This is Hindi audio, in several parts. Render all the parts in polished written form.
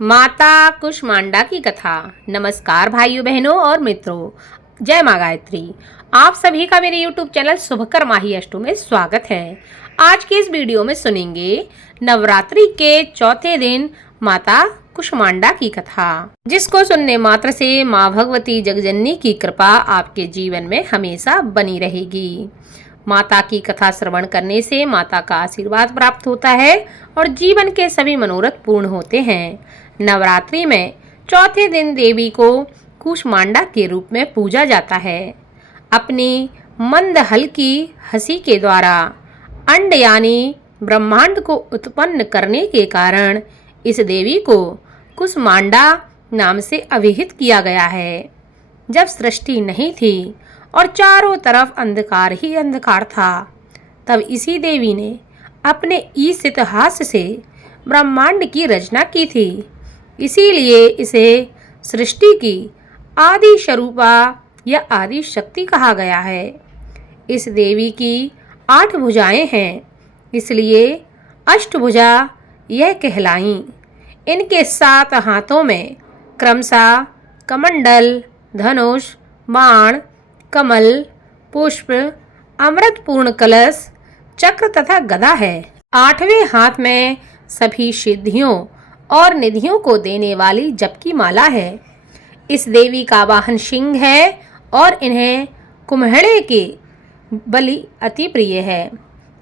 माता कुष्मांडा की कथा। नमस्कार भाइयों बहनों और मित्रों, जय माँ गायत्री। आप सभी का मेरे YouTube चैनल शुभकर माही अष्टू में स्वागत है। आज के इस वीडियो में सुनेंगे नवरात्रि के चौथे दिन माता कुष्मांडा की कथा, जिसको सुनने मात्र से माँ भगवती जगजननी की कृपा आपके जीवन में हमेशा बनी रहेगी। माता की कथा श्रवण करने से माता का आशीर्वाद प्राप्त होता है और जीवन के सभी मनोरथ पूर्ण होते हैं। नवरात्रि में चौथे दिन देवी को कुष्मांडा के रूप में पूजा जाता है। अपनी मंद हल्की हंसी के द्वारा अंड यानी ब्रह्मांड को उत्पन्न करने के कारण इस देवी को कुष्मांडा नाम से अभिहित किया गया है। जब सृष्टि नहीं थी और चारों तरफ अंधकार ही अंधकार था, तब इसी देवी ने अपने ईशित हास्य से ब्रह्मांड की रचना की थी। इसीलिए इसे सृष्टि की आदि स्वरूपा या आदि शक्ति कहा गया है। इस देवी की 8 भुजाएं हैं, इसलिए अष्टभुजा यह कहलाईं। इनके 7 हाथों में क्रमशः कमंडल, धनुष, बाण, कमल, पुष्प, अमृतपूर्ण कलश, चक्र तथा गदा है। 8वें हाथ में सभी सिद्धियों और निधियों को देने वाली जप की माला है। इस देवी का वाहन सिंह है और इन्हें कुम्हड़े के बलि अति प्रिय है।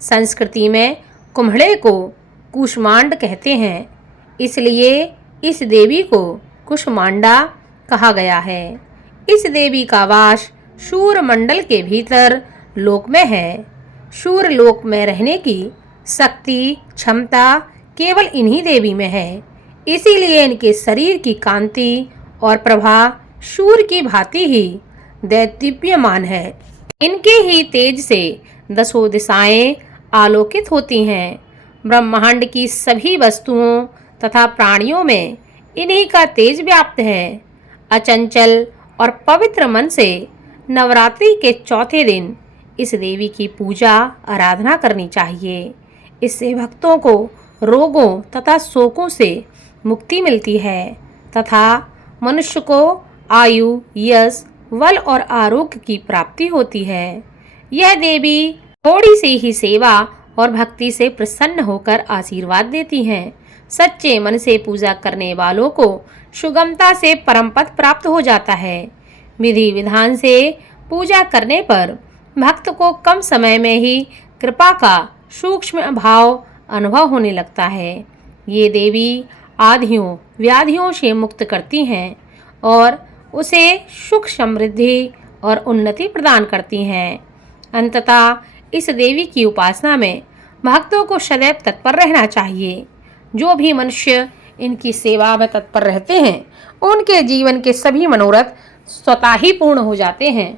संस्कृति में कुम्हड़े को कुष्मांड कहते हैं, इसलिए इस देवी को कुष्मांडा कहा गया है। इस देवी का वास शूर मंडल के भीतर लोक में है। शूर लोक में रहने की शक्ति क्षमता केवल इन्हीं देवी में है। इसीलिए इनके शरीर की कांति और प्रभा शूर की भांति ही दैदीप्यमान है। इनके ही तेज से 10 दिशाएं आलोकित होती हैं। ब्रह्मांड की सभी वस्तुओं तथा प्राणियों में इन्हीं का तेज व्याप्त है। अचंचल और पवित्र मन से नवरात्रि के चौथे दिन इस देवी की पूजा आराधना करनी चाहिए। इससे भक्तों को रोगों तथा शोकों से मुक्ति मिलती है तथा मनुष्य को आयु, यश, बल और आरोग्य की प्राप्ति होती है। यह देवी थोड़ी सी ही सेवा और भक्ति से प्रसन्न होकर आशीर्वाद देती हैं। सच्चे मन से पूजा करने वालों को सुगमता से परम पद प्राप्त हो जाता है। विधि विधान से पूजा करने पर भक्त को कम समय में ही कृपा का सूक्ष्म भाव अनुभव होने लगता है। ये देवी आधियों व्याधियों से मुक्त करती हैं और उसे सुख समृद्धि और उन्नति प्रदान करती हैं। अंततः इस देवी की उपासना में भक्तों को सदैव तत्पर रहना चाहिए। जो भी मनुष्य इनकी सेवा में तत्पर रहते हैं, उनके जीवन के सभी मनोरथ स्वतः ही पूर्ण हो जाते हैं।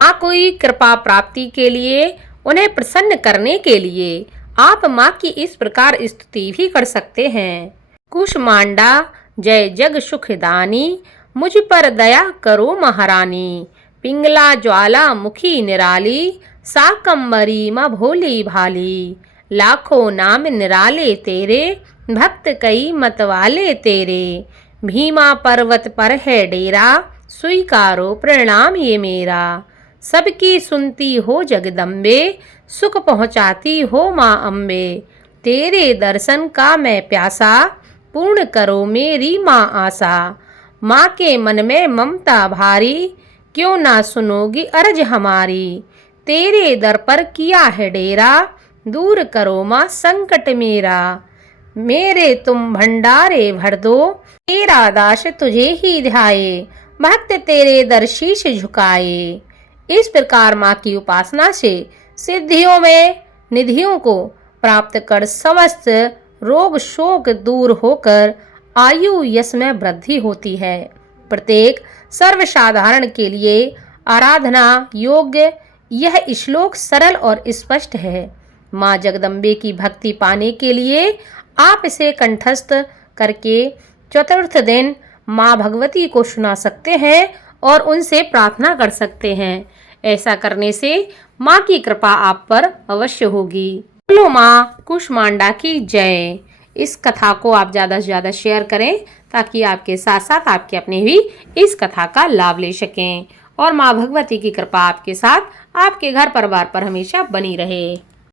माँ कोई कृपा प्राप्ति के लिए, उन्हें प्रसन्न करने के लिए आप माँ की इस प्रकार स्तुति भी कर सकते हैं। कुष्मांडा जय जग सुखदानी, मुझ पर दया करो महारानी। पिंगला ज्वाला मुखी निराली, साकंबरी माँ भोली भाली। लाखों नाम निराले तेरे, भक्त कई मतवाले तेरे। भीमा पर्वत पर है डेरा, स्वीकारो प्रणाम ये मेरा। सबकी सुनती हो जगदम्बे, सुख पहुँचाती हो माँ अम्बे। तेरे दर्शन का मैं प्यासा, पूर्ण करो मेरी माँ आशा। माँ के मन में ममता भारी, क्यों ना सुनोगी अर्ज हमारी। तेरे दर पर किया है डेरा, दूर करो माँ संकट मेरा। मेरे तुम भंडारे भर दो, तेरा दास तुझे ही ध्याए। भक्त तेरे दर शीश झुकाए। इस प्रकार माँ की उपासना से सिद्धियों में निधियों को प्राप्त कर समस्त रोग शोक दूर होकर आयु यश में वृद्धि होती है। प्रत्येक सर्वसाधारण के लिए आराधना योग्य यह श्लोक सरल और स्पष्ट है। माँ जगदम्बे की भक्ति पाने के लिए आप इसे कंठस्थ करके चतुर्थ दिन माँ भगवती को सुना सकते हैं और उनसे प्रार्थना कर सकते हैं। ऐसा करने से माँ की कृपा आप पर अवश्य होगी। बोलो माँ कुष्मांडा की जय। इस कथा को आप ज़्यादा से ज़्यादा शेयर करें ताकि आपके साथ साथ आपके अपने भी इस कथा का लाभ ले सकें और माँ भगवती की कृपा आपके साथ आपके घर परिवार पर हमेशा बनी रहे।